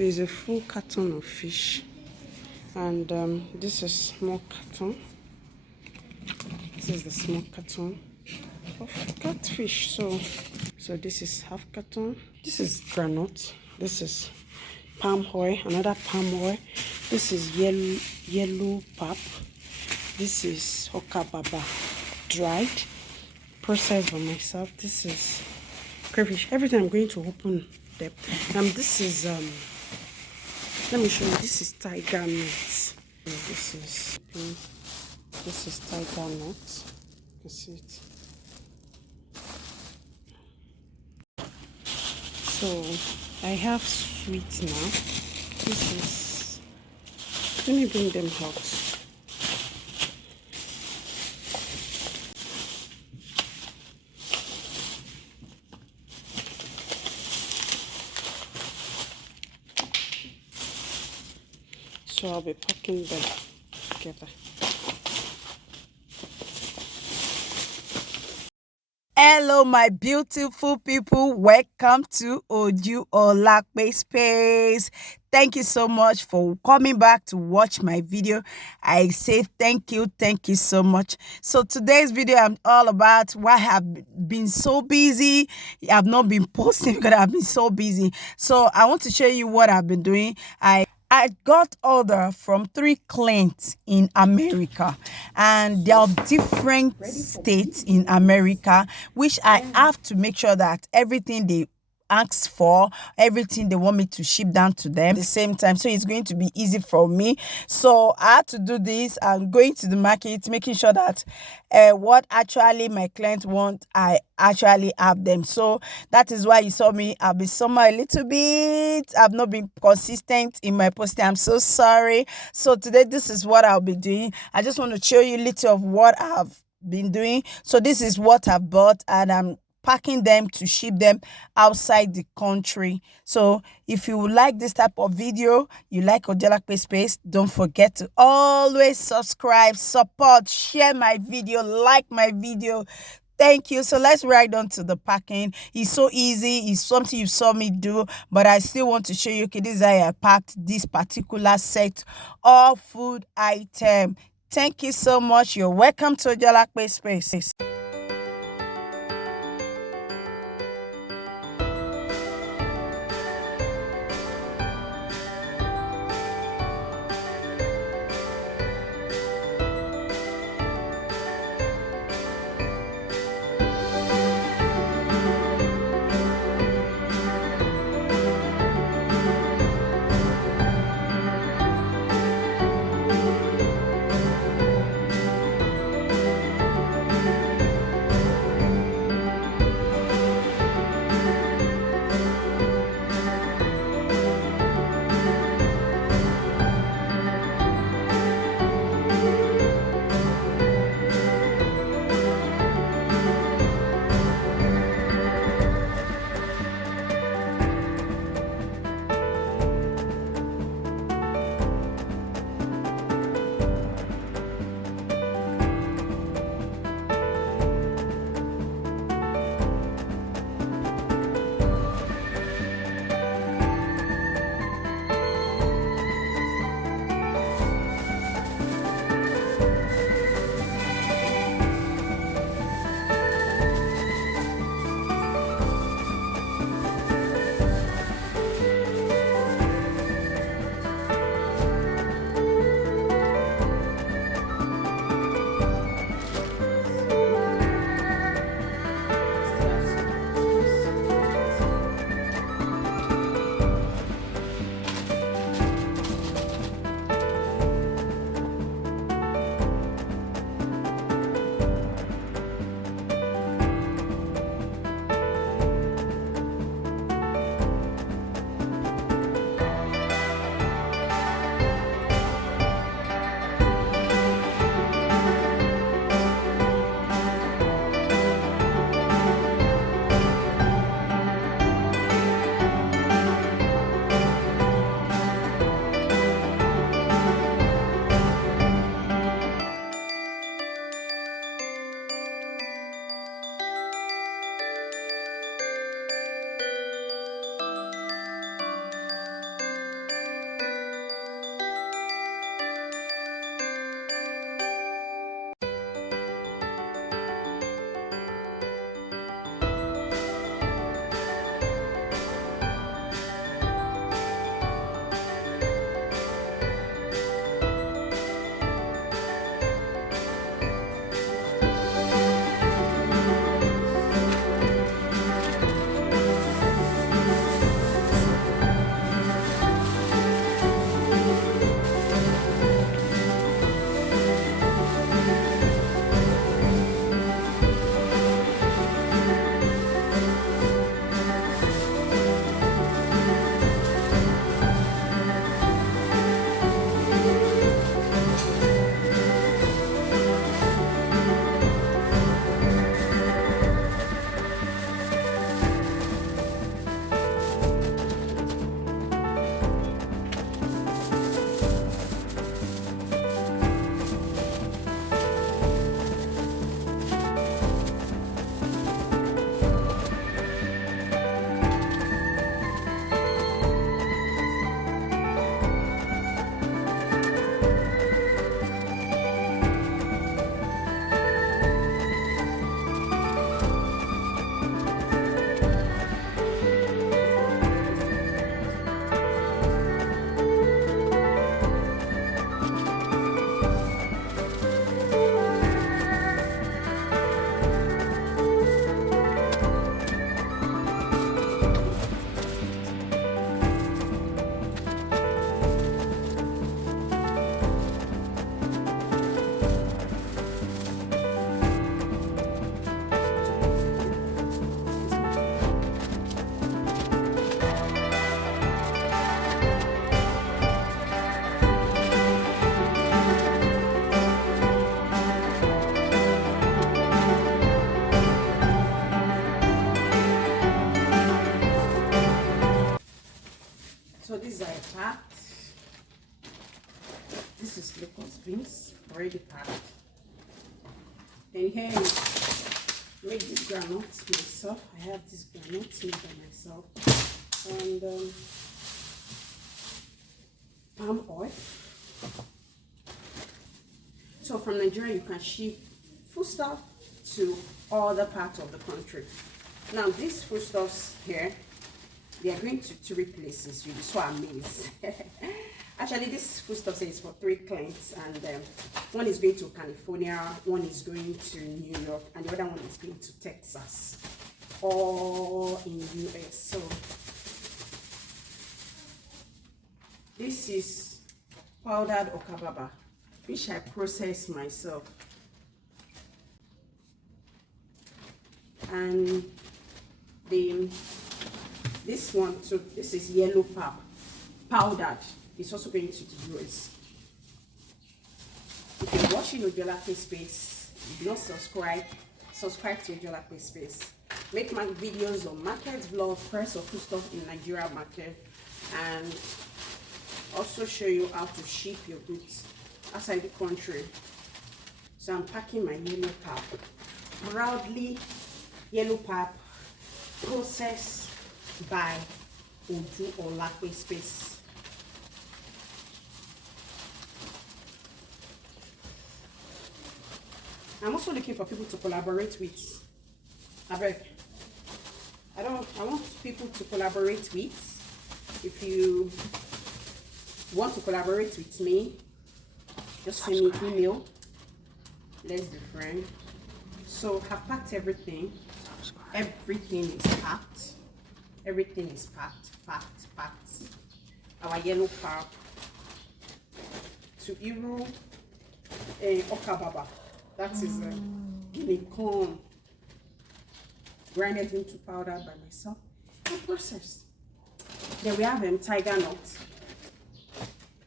So it's a full carton of fish, and this is small carton. This is the small carton of catfish. So this is half carton. This is granite. This is palm oil, another palm oil. This is yellow pap. This is hoka baba, dried, processed by myself. This is crayfish. Everything I'm going to open them. This is let me show you. This is tiger nuts. This is tiger nuts. You can see it. So I have sweet now. This is, let me bring them out. So I'll be packing them together. Hello, my beautiful people. Welcome to Oju Olakpe Space. Thank you so much for coming back to watch my video. I say thank you so much. So today's video, I'm all about why I have been so busy. I've not been posting because I've been so busy. So I want to show you what I've been doing. I got order from 3 clients in America, and there are different states in America, which I have to make sure that everything they ask for, everything they want me to ship down to them at the same time, so it's going to be easy for me. So I had to do this. I'm going to the market, making sure that what actually my clients want, I actually have them. So that is why you saw me. I've been somewhere a little bit. I've not been consistent in my posting. I'm so sorry. So today, this is what I'll be doing. I just want to show you a little of what I've been doing. So this is what I've bought, and I'm packing them to ship them outside the country. So if you like this type of video, you like Oju Olakpe Space, don't forget to always subscribe, support, share my video, like my video. Thank you. So let's right on to the packing. It's so easy. It's something you saw me do, but I still want to show you. Okay, this is how I packed this particular set of food item. Thank you so much. You're welcome to Oju Olakpe Space. So these are packed. This is locust beans, already packed. Then here is make these granules myself. I have these granules made by myself. And palm oil. So from Nigeria, you can ship foodstuff to other parts of the country. Now these foodstuffs here, they are going to 3 places. You'll be so amazed. Actually, this foodstuff is for 3 clients, and one is going to California, one is going to New York, and the other one is going to Texas, all in US. So this is powdered okababa, which I process myself. And this one, so this is yellow pap, powdered. It's also going to the US. If you're watching Ojolape Space, if you're not subscribe to Ojolape Space. Make my videos on market vlog, price of food stuff in Nigeria market, and also show you how to ship your goods outside the country. So I'm packing my yellow pap. Proudly yellow pap, processed by Ojolape Space. I'm also looking for people to collaborate with. I want people to collaborate with. If you want to collaborate with me, just send me an email. Let's be friends. So I've packed everything. Everything is packed. Everything is packed. Our yellow pap to Iru okababa. That is guinea corn, grinded into powder by myself and processed. Then we have tiger nuts.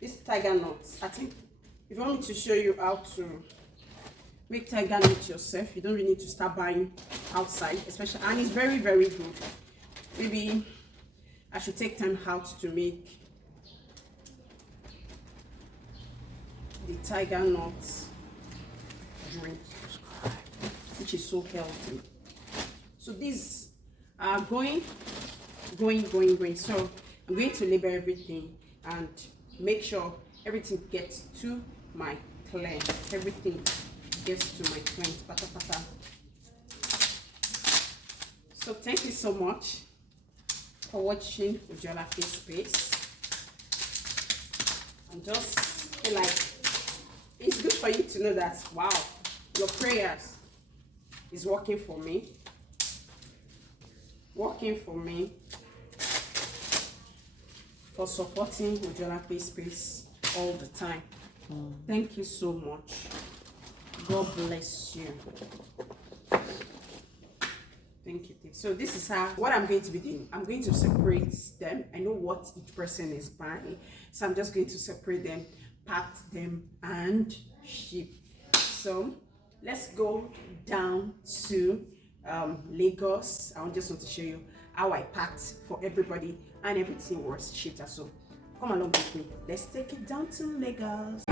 This tiger nuts, I think if you want me to show you how to make tiger nuts yourself, you don't really need to start buying outside, especially, and it's very, very good. Maybe I should take time out to make the tiger nuts drink, which is so healthy. So these are going. So I'm going to label everything and make sure everything gets to my client. Everything gets to my client. Pata pata. So thank you so much for watching Ojolape Space. And just feel like it's good for you to know that, wow, your prayers is working for me. For supporting Ojolape Space all the time. Thank you so much. God bless you. Thank you. So this is what I'm going to be doing. I'm going to separate them. I know what each person is buying, so I'm just going to separate them, pack them, and ship. So let's go down to Lagos. I just want to show you how I packed for everybody and everything was shipped. So come along with me. Let's take it down to Lagos.